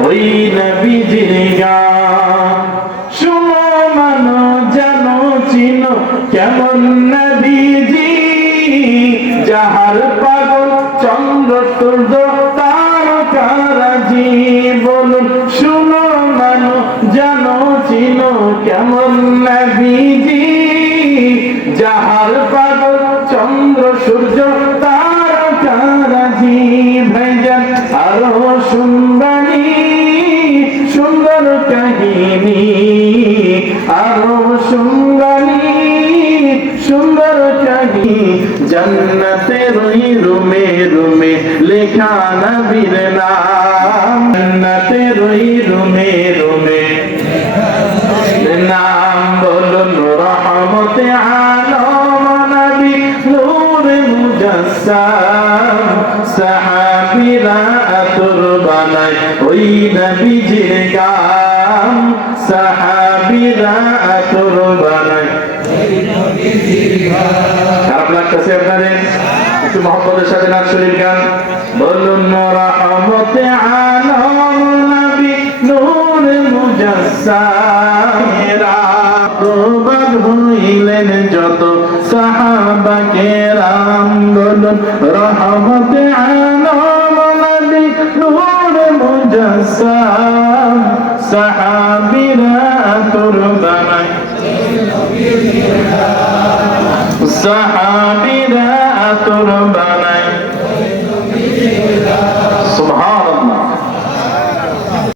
ওই নবীজির গান। শুনো মানো জানো চিনো, কেমন নবীজি? যাহার পাগল চন্দ্র সূর্য তারকারাজি বলুন শুনো মানো জানো চিনো, কেমন নবীজি? যাহার পাগল চন্দ্র সূর্য তারকারাজি ভাইজান আরও সুন্দরী কাহিনী আরও সুন্দরী, সুন্দর কাহিনী জন্নতের ওই রুমে রুমে, লেখা নবীর নাম। জন্নতে রুমে রুমে মুজাসসাম সাহাবীরা আতর বানায়। ওই নবীজির গাম সাহাবীরা আতর বানায়। খারাপ লাগতেছে আপনাদের? একটু মহব্বতের সাথে নাচ শরীর গান। বলুন রহমতে আলম নবী নূর মুজাসসামেরা। প্রবাদ হইলেন যত সাহাবা কেরাম বলুন, রহমতে আলম নবী নূর মুজাসসাম। সাহাবীরা তোর বানাই সাহাবীরা তোর বানাই সুবহান।